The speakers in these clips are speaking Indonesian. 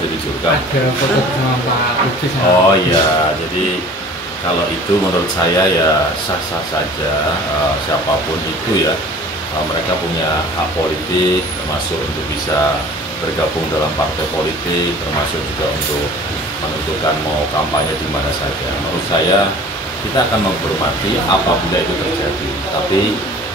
maju di Jurkam. Ada foto bersama Pak Lutfi. Oh iya, jadi kalau itu menurut saya ya sah-sah saja, siapapun itu ya, mereka punya hak politik, termasuk untuk bisa bergabung dalam partai politik, termasuk juga untuk menentukan mau kampanye di mana saja. Menurut saya kita akan menghormati apabila itu terjadi, tapi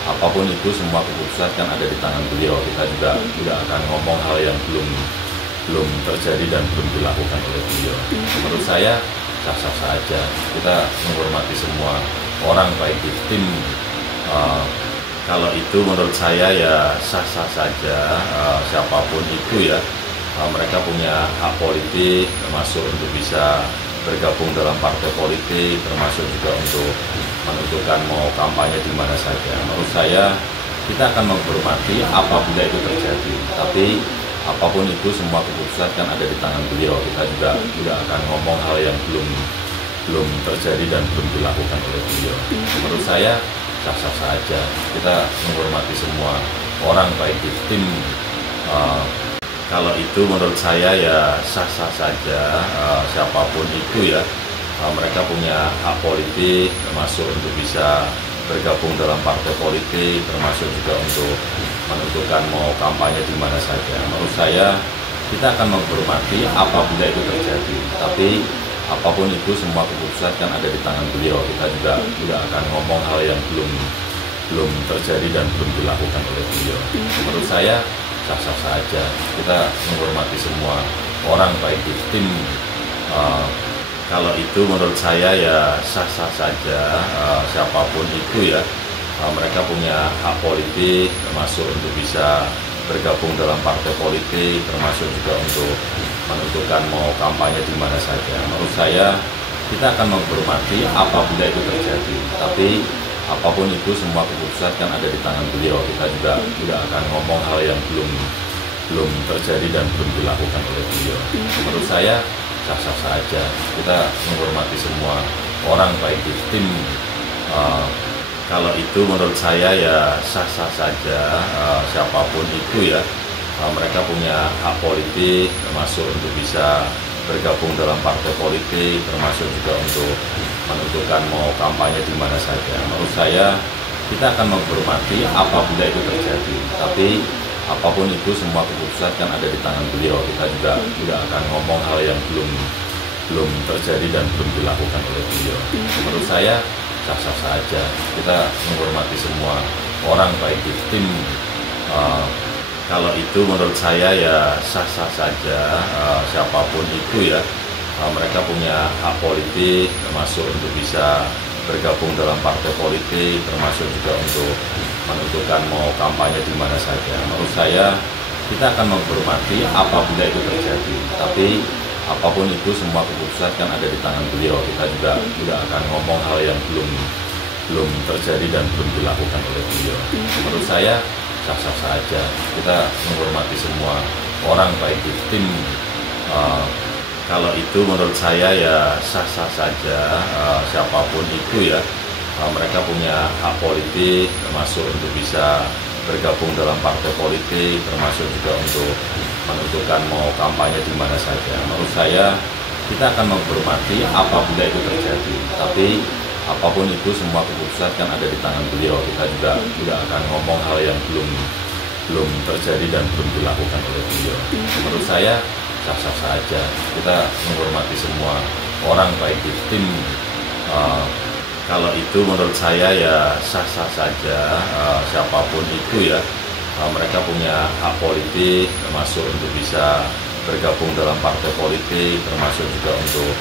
apapun itu semua keputusan kan ada di tangan beliau. Kita juga tidak akan ngomong hal yang belum terjadi dan belum dilakukan oleh beliau. Menurut saya sah-sah saja, kita menghormati semua orang baik di tim. Kalau itu menurut saya ya sah-sah saja, siapapun itu ya, mereka punya hak politik, termasuk untuk bisa bergabung dalam partai politik, termasuk juga untuk menentukan mau kampanye di mana saja. Menurut saya kita akan menghormati apabila itu terjadi, tapi apapun itu semua keputusan kan ada di tangan beliau. Kita juga tidak akan ngomong hal yang belum terjadi dan belum dilakukan oleh beliau. Menurut saya sah-sah saja, kita menghormati semua orang baik di tim. Kalau itu menurut saya ya sah-sah saja, siapapun itu ya, mereka punya hak politik, termasuk untuk bisa bergabung dalam partai politik, termasuk juga untuk menentukan mau kampanye di mana saja. Menurut saya kita akan menghormati apabila itu terjadi, tapi apapun itu semua keputusan kan ada di tangan beliau. Kita juga tidak akan ngomong hal yang belum terjadi dan belum dilakukan oleh beliau. Menurut saya sah-sah saja, kita menghormati semua orang baik di tim. Kalau itu menurut saya ya sah-sah saja, siapapun itu ya, mereka punya hak politik, termasuk untuk bisa bergabung dalam partai politik, termasuk juga untuk menentukan mau kampanye di mana saja. Menurut saya kita akan menghormati apabila itu terjadi, tapi apapun itu semua keputusan kan ada di tangan beliau. Kita juga tidak akan ngomong hal yang belum terjadi dan belum dilakukan oleh beliau. Menurut saya sah-sah saja, kita menghormati semua orang baik di tim. Kalau itu menurut saya ya sah-sah saja, siapapun itu ya, mereka punya hak politik, termasuk untuk bisa bergabung dalam partai politik, termasuk juga untuk menentukan mau kampanye di mana saja. Menurut saya kita akan menghormati apabila itu terjadi, tapi apapun itu semua keputusan kan ada di tangan beliau. Kita juga tidak akan ngomong hal yang belum terjadi dan belum dilakukan oleh beliau. Menurut saya sah-sah saja, kita menghormati semua orang baik di tim. Kalau itu menurut saya ya sah-sah saja, siapapun itu ya, mereka punya hak politik, termasuk untuk bisa bergabung dalam partai politik, termasuk juga untuk menentukan mau kampanye di mana saja. Menurut saya kita akan menghormati apabila itu terjadi, tapi apapun itu semua keputusan kan ada di tangan beliau. Kita juga tidak akan ngomong hal yang belum terjadi dan belum dilakukan oleh beliau. Menurut saya sah-sah saja, kita menghormati semua orang baik di tim. Kalau itu menurut saya ya sah-sah saja, siapapun itu ya, mereka punya hak politik, termasuk untuk bisa bergabung dalam partai politik, termasuk juga untuk menentukan mau kampanye di mana saja. Menurut saya kita akan menghormati apabila itu terjadi, tapi apapun itu semua keputusan kan ada di tangan beliau. Kita juga tidak akan ngomong hal yang belum terjadi dan belum dilakukan oleh beliau. Menurut saya sah-sah saja, kita menghormati semua orang baik di tim. Kalau itu menurut saya ya sah-sah saja, siapapun itu ya, mereka punya hak politik, termasuk untuk bisa bergabung dalam partai politik, termasuk juga untuk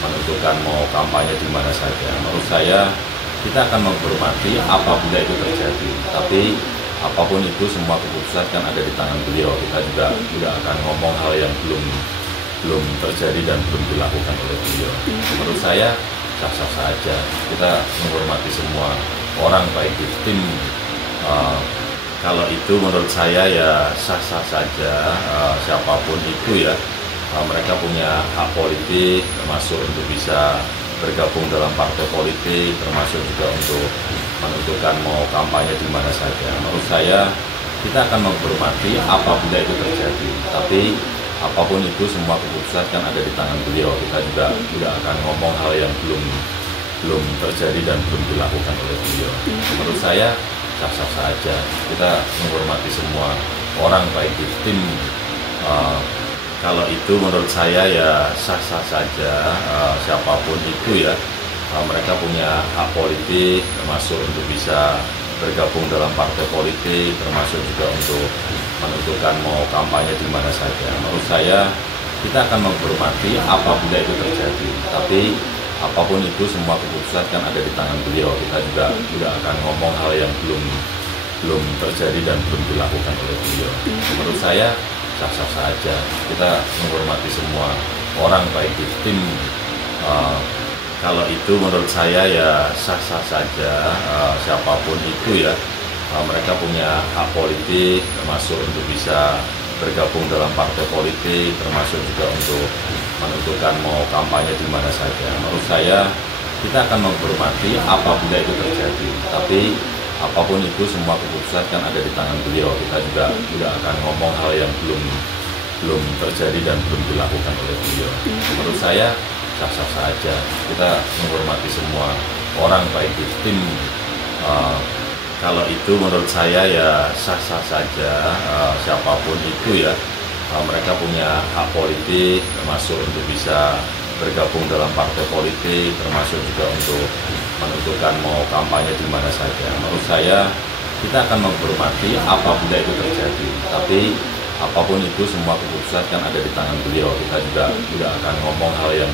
menentukan mau kampanye di mana saja. Menurut saya kita akan menghormati apabila itu terjadi, tapi apapun itu semua keputusan kan ada di tangan beliau. Kita juga tidak akan ngomong hal yang belum terjadi dan belum dilakukan oleh beliau. Menurut saya sah-sah saja, kita menghormati semua orang baik di tim. Kalau itu menurut saya ya sah-sah saja, siapapun itu ya, mereka punya hak politik, termasuk untuk bisa bergabung dalam partai politik, termasuk juga untuk menentukan mau kampanye di mana saja. Menurut saya kita akan menghormati apabila itu terjadi, tapi apapun itu semua keputusan kan ada di tangan beliau. Kita juga tidak akan ngomong hal yang belum terjadi dan belum dilakukan oleh beliau. Menurut saya sah-sah saja. Kita menghormati semua orang, baik di tim. Kalau itu menurut saya ya sah-sah saja, siapapun itu ya, mereka punya hak politik, termasuk untuk bisa bergabung dalam partai politik, termasuk juga untuk menentukan mau kampanye di mana saja. Menurut saya kita akan menghormati apabila itu terjadi, tapi apapun itu semua keputusan kan ada di tangan beliau. Kita juga tidak akan ngomong hal yang belum terjadi dan belum dilakukan oleh beliau. Menurut saya sah-sah saja. Kita menghormati semua orang, baik di tim. Kalau itu menurut saya ya sah-sah saja, siapapun itu ya, mereka punya hak politik, termasuk untuk bisa bergabung dalam partai politik, termasuk juga untuk menentukan mau kampanye di mana saja. Menurut saya kita akan menghormati apabila itu terjadi, tapi apapun itu semua keputusan kan ada di tangan beliau. Kita juga tidak akan ngomong hal yang belum terjadi dan belum dilakukan oleh beliau. Menurut saya sah-sah saja. Kita menghormati semua orang, baik di tim. Kalau itu menurut saya ya sah-sah saja, siapapun itu ya, mereka punya hak politik, termasuk untuk bisa bergabung dalam partai politik, termasuk juga untuk menentukan mau kampanye di mana saja. Menurut saya kita akan menghormati apabila itu terjadi, tapi apapun itu semua keputusan kan ada di tangan beliau. Kita juga tidak akan ngomong hal yang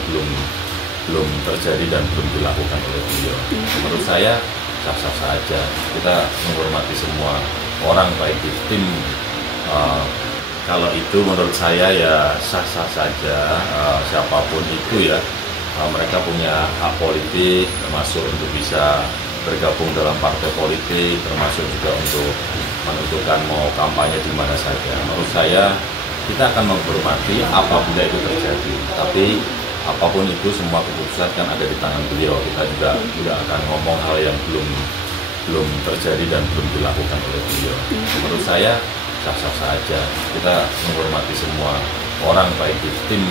belum terjadi dan belum dilakukan oleh beliau. Menurut saya sah-sah saja. Kita menghormati semua orang, baik di tim. Kalau itu menurut saya ya sah-sah saja, siapapun itu ya, mereka punya hak politik, termasuk untuk bisa bergabung dalam partai politik, termasuk juga untuk menentukan mau kampanye di mana saja. Menurut saya kita akan menghormati apabila itu terjadi, tapi apapun itu semua keputusan kan ada di tangan beliau. Kita juga tidak akan ngomong hal yang belum terjadi dan belum dilakukan oleh beliau. Menurut saya sah-sah saja. Kita menghormati semua orang, baik di tim.